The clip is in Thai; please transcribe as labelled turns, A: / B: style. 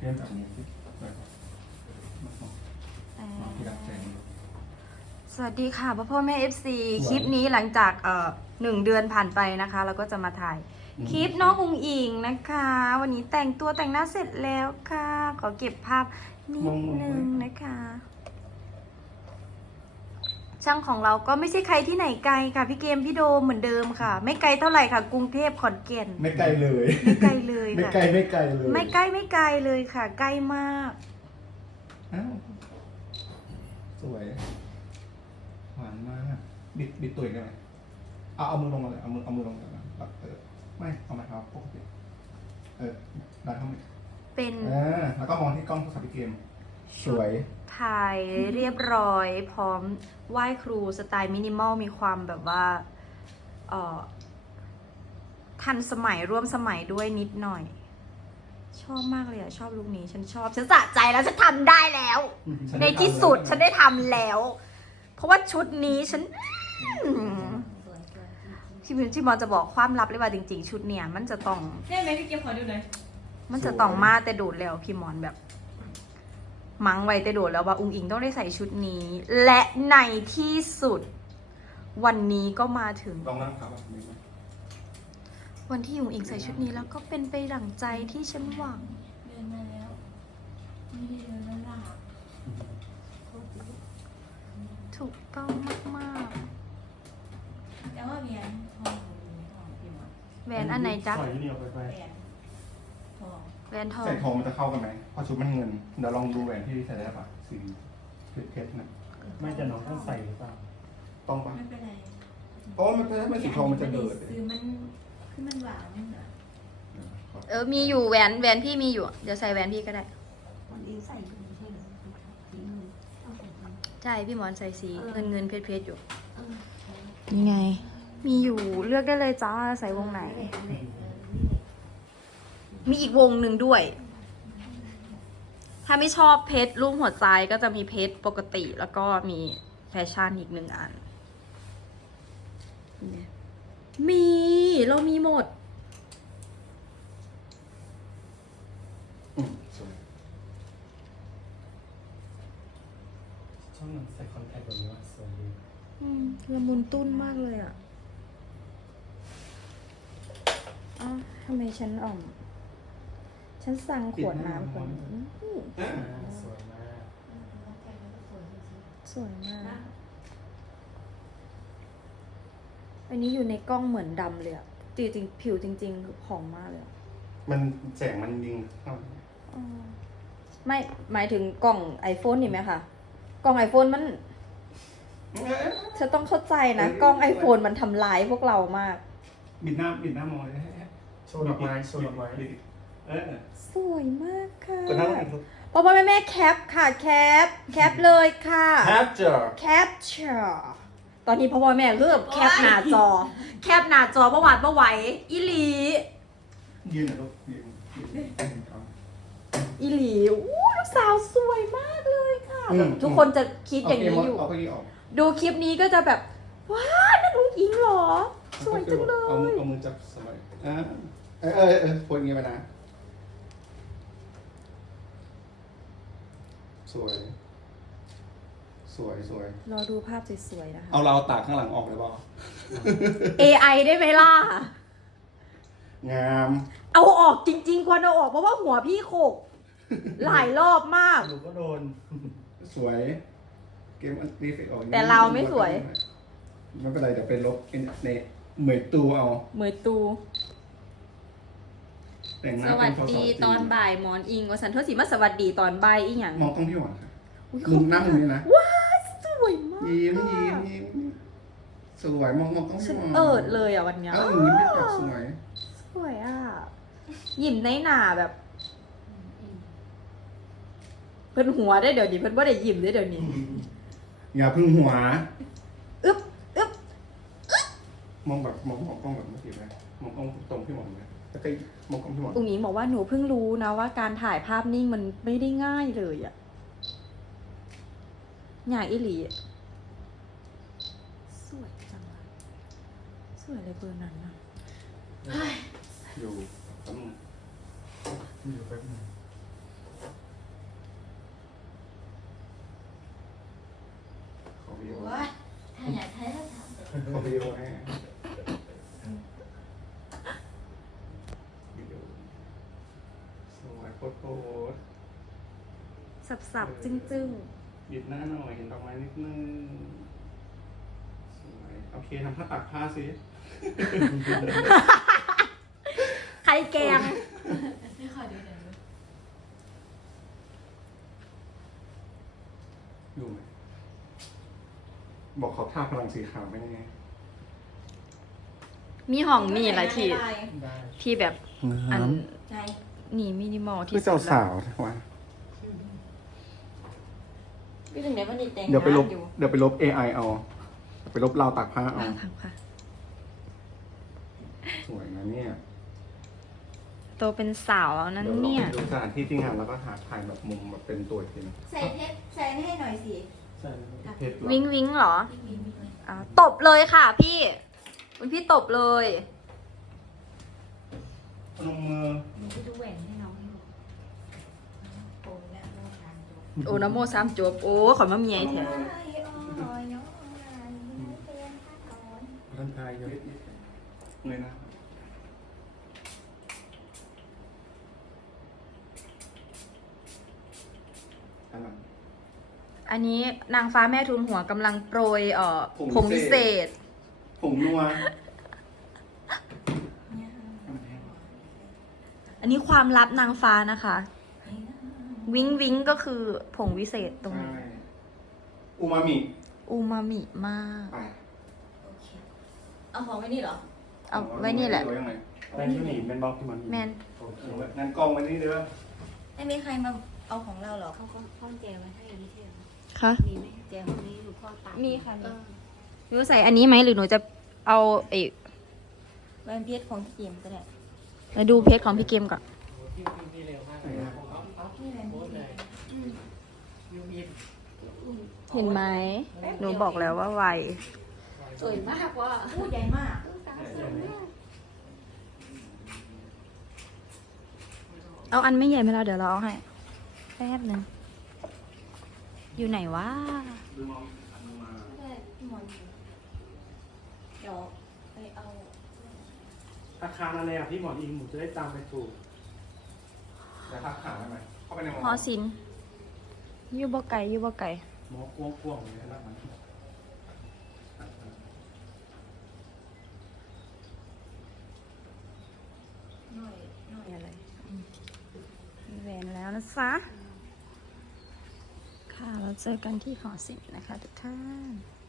A: ลี่ยนแบบนี้ที่รักแจง
B: สวัสดีค่ะพ่อแม่ FC คลิปนี้หลังจาก1 เดือนผ่านไปนะคะเราก็จะมาถ่ายคลิปน้องอุงอิงนะคะ วันนี้แต่งตัวแต่งหน้าเสร็จแล้วค่ะ ขอเก็บภาพนิดนึงนะคะ ช่างของเราก็ไม่ใช่ใครที่ไหนไกลค่ะพี่เกมพี่โดมเหมือนเดิมค่ะ ไม่ไกลเท่าไหร่ค่ะ กรุงเทพขอนแก่น
A: ไม่ไกลเลย
B: ไม่ไกลเลย
A: ไม่
B: ค่ะ
A: ไกลไม่ไกลเลย
B: ไม่ใกล้ไม่ไกลเลยค่ะ ใกล้มาก
A: อ้าวสวยหวานมากบิดตัวอีกได้ไหมเอามือลงมาเลยเอามือลงก่อนนะไม่เอาไม้เท้าปกติดันเข้ามา
B: เป็น
A: แล้วก็มองที่กล้องโทรศัพท์พี่เกมสวย
B: ถ่ายเรียบร้อยพร้อมไหว้ครูสไตล์มินิมอลมีความแบบว่าทันสมัยร่วมสมัยด้วยนิดหน่อย ชอบมากเลยอะชอบลุคนี้ฉันชอบฉันสะใจแล้วฉันทำได้แล้ว ในที่สุดฉันได้ทำแล้ว เพราะว่าชุดนี้ฉันที่มอนจะบอกความลับเลยว่าจริงๆ ชุดเนี่ยมันจะต้อง
C: ได้ไหมพี่เกียวขอดูหน่อย
B: มันจะต้องมาแต่โดดแล้วพี่มอนแบบ มั้งไว้แต่โดดแล้วว่าอุงอิงต้องได้ใส่ชุดนี้ และในที่สุด วันนี้ก็มาถึง
A: ลองนั่งครับแบบนี้ไหม
B: วันที่อุงอิงใส่ชุดนี้แล้วก็เป็นไปดั่งใจที่ฉันหวัง
C: เดินมาแล้วไม่ได้เดินแล้วล่ะ
B: ถูกต้องมาก
C: แต่ว่าเวียนทองของพี่หมอ
B: ๆแหวนอันไหนจ๊ะ
D: ใส่ที่เดียวไป
C: แหวนทอง
B: แหวนทอง
A: ใส่ทองมันจะเข้ากันไหมเพราะชุดมันเงินเดี๋ยวลองดูแหวนที่ใส่ได้ปะสีเพชรนะ
D: ไม่จะน้องต้องใส่หรือเปล่า
A: ต้องปะ
C: ไม่เป็นไร
A: เพราะมันถ้ามันสีทองมันจะเดิด
C: คือมันคือมันหวานอ่ะ
B: มีอยู่แหวนพี่มีอยู่ เดี๋ยวใส่แหวนพี่ก็ได้
E: คนเองใส่อยู่ไม่ใช่เหรอสีเงินเอาใส่ไป
B: ใช่พี่หมอนใส่สีเงินเพชรอยู่
E: เออ
B: นี่ไง มีอยู่เลือกได้เลยจ้าใส่วงไหน มีอีกวงหนึ่งด้วย ถ้าไม่ชอบเพชรรูปหัวใจก็จะมีเพชรปกติ แล้วก็มีแฟชั่นอีก1 อัน มีเรามีหมด
A: สวย
D: ช่องนั้นใส่คอนแทคแบบนี้ว่าสวยดี
B: ละมุนตุ้นมากเลยอ่ะอ้าวทำไมฉันฉันสั่งขวดน้ำคนนี้
D: สวยมาก
B: สวยมาก อันนี้อยู่ในกล้องเหมือนดำเลยอะจริงๆผิวจริงๆคือผ่องมากเลยอะ
A: มันแสงมันยิงเข้า
B: อ๋อไม่หมายถึงกล่อง iPhone นี่ไหมคะกล่อง iPhone มันเธอต้องเข้าใจนะกล้อง iPhone มันทำลายพวกเรามาก
A: บิดหน้ามองเลย
D: โชว์ดอกไม้โชว์ดอกไม้
B: สวยมากค่ะ
A: ก็นั่งอีก
B: พ่อแม่แคปค่ะแคปเลยค่ะ
A: capture
B: capture ตอนนี้พ่อแม่เริ่มแคปหน้าจอ แคปหน้าจอประวัติประไหวอีหลี
A: ยืนหน่อยลูกยืน
B: อีหลีอู้ลูกสาวสวยมากเลยค่ะแบบทุกคนจะคิดอย่างนี้อยู่
A: เอาไปออก
B: ดูคลิปนี้ก็จะแบบ ว้าวนั่นอุ้งอิงเหรอ สวยจังเลย
A: เอามือจับสบายโพสอย่างงี้ไปนะ สวย
B: รอดูภาพสวยๆนะคะ
A: เอาเราตากข้างหลังออกเลยเปล่า
B: AI ได้ไหมล่ะ
A: งาม
B: เอาออกจริงๆควรเอาออกเพราะว่าหัวพี่โขกหลายรอบมาก
D: หนูก็โดน
A: สวย เกมอันรีเฟกออก
B: แต่เราไม่สวย
A: ไม่เป็นไรเดี๋ยวเป็นลบในเหมยตูเอา
B: เหมยตู
A: แต่งห
B: ส
A: น้า
B: วัส
A: เป็น
B: ดี
A: จี
B: ตอนบ่ายหมอนอิงว่าสันทศสีมาสวัสดีตอนบ่ายอีหยัง
A: มองกล้องพี่หวานค่ะ
B: อุ๊ย
A: มุมหน้ามุมนี้นะ
B: ว้าวสวยมาก
A: ยิ้มสวยมองกล้องพี่
B: ฉัน
A: หวาน
B: เลยอ่ะวันเนี้ย
A: ยิ้มเป็นปากสวย
B: สวยอ่ะยิ้มในหน้าแบบ เพิ่นหัวได้เดี๋ยวนี้เพิ่นว่าได้ยิ้มได้เดี๋ยวนี้
A: อย่าพึ่งหัว
B: อึ๊บ
A: มองแบบมองกล้องแบบเมื่อกี้ไหมมองกล้องตรงพี่หมอนเลยแล้วก็มองกล้องพี่หมอน
B: อุ๋งอิงบอกว่าหนูเพิ่งรู้นะว่าการถ่ายภาพนิ่งมันไม่ได้ง่ายเลยอะอย่างอิหลีสวยจังเลยสวยเลยเบอร์นั้นนะ
A: อยู่แป๊บนึง
D: อยู่แป๊บนึง
A: โพส
B: สับๆจึ้ง
A: บิดหน้าหน่อยเห็นดอกไม้นิดนึงสวยโอเคทำท่าตักผ้าสิ
B: ๆใครแกง
C: ไม่ขอดูหน่อย
A: อยู่ไหมบอกเขาท่าพลังสีขาวไม่ได้ไง
B: มีห้องนี่แหละที่
C: ได้
D: ได้
B: ที่แบบอัน
C: ใช่
B: นี่มินิมอลที่
A: คือ
B: สุด
A: สาวๆว่า
C: พี่ถึงเดี๋ยววันนี้แต่ง
A: เดี๋ยวไปลบ
C: งานอยู่
A: เดี๋ยวไปลบ AI เอา ไปลบราวตากผ้าเอา
B: ค่ะ
A: สวยนะเนี่ย
B: โตเป็นสาวแล้วนั่น
A: เดี๋ยวเรา
B: เนี่ย
A: ไปดูสถานที่จริงๆแล้วก็หาถ่ายแบบมุมแบบเป็นตัวจริง
C: ใส่เพชรใส่ให้หน่อยสิ
D: ใช่แล้ว
A: เพชรเหรอ
B: วิงวิงเหรอ
C: พี่มีมีไหม
B: ตบเลยค่ะพี่คุณพี่ตบเลย
A: พนมมือ
E: หนูไปดูแหวนให้น้องให้ดู
C: โอ้ยแล้วโลกการดู
B: โอ้นะโมสามจวบโอ้ขอนมาเมียแถว
A: ท่านชายเยอะเลยนะอันนั้น
B: อันนี้นางฟ้าแม่ทุนหัวกำลังโปรย
A: ผง
B: ผง
A: วิ
B: วิ
A: เศ
B: เศ
A: ษ
B: ษ
A: ผงนัว
C: เนี่ย
B: อันนี้ความลับนางฟ้านะคะ วิงวิงก็คือผงวิเศษตรง
A: ใช่
B: นี้
A: อูมามิ
B: อูมามิมาก
A: ไป
C: โอเคเอาของไว้นี่เหรอ
B: เอาไว้นี่แหละ
A: ไว้ยังไง
D: แป้งที่หนีเป็นบล็อกที่มัน
B: แมน
D: โอเค
A: งั้นกล้องไว้นี่เด้อ
C: ไม่มีใครมาเอาของเราหรอ
E: เขาก็ห้องแจไว้ให้ไม่ใช่เหรอ
B: ค่ะ
E: มีไหมแจห้องนี้อยู่ข้อตาก
B: มีค่ะ
E: เออ
B: หนูใส่อันนี้ไหมหรือหนูจะเอาไอ้
C: แหวนเพชรของพี่เกมก็ได้
B: มาดูเพจของพี่เกมก่อน
D: พี่เร็วมากเลยนะเอา
C: นี่แหวน
D: โพสต์เลยยูมี
B: เห็นไหมหนูบอกแล้วว่าไว
E: สวยมากว่ะ
C: พูดใหญ่มาก
E: ตาสวยมาก
B: เอาอันไม่ใหญ่ไหมล่ะเดี๋ยวเราเอาให้แป๊บหนึงอยู่ไหนวะ
A: ดูมองอันมา
C: ได้พี่มอนเดี๋ยวไปเอา
D: อาคารอะไรอ่ะพี่หมอนอิงหมูจะได้ตามไปถูก
A: จะทักหาได้ไหมเข้าไปใน
B: หอศิลป์อยู่บ่ไก่อยู่บ่ไก่
D: หมอกวงๆเลยนะ
C: หน่อยหน่อย
B: อะไรมีแหวนแล้วนะจ๊ะค่ะเราเจอกันที่หอศิลป์นะคะทุกท่าน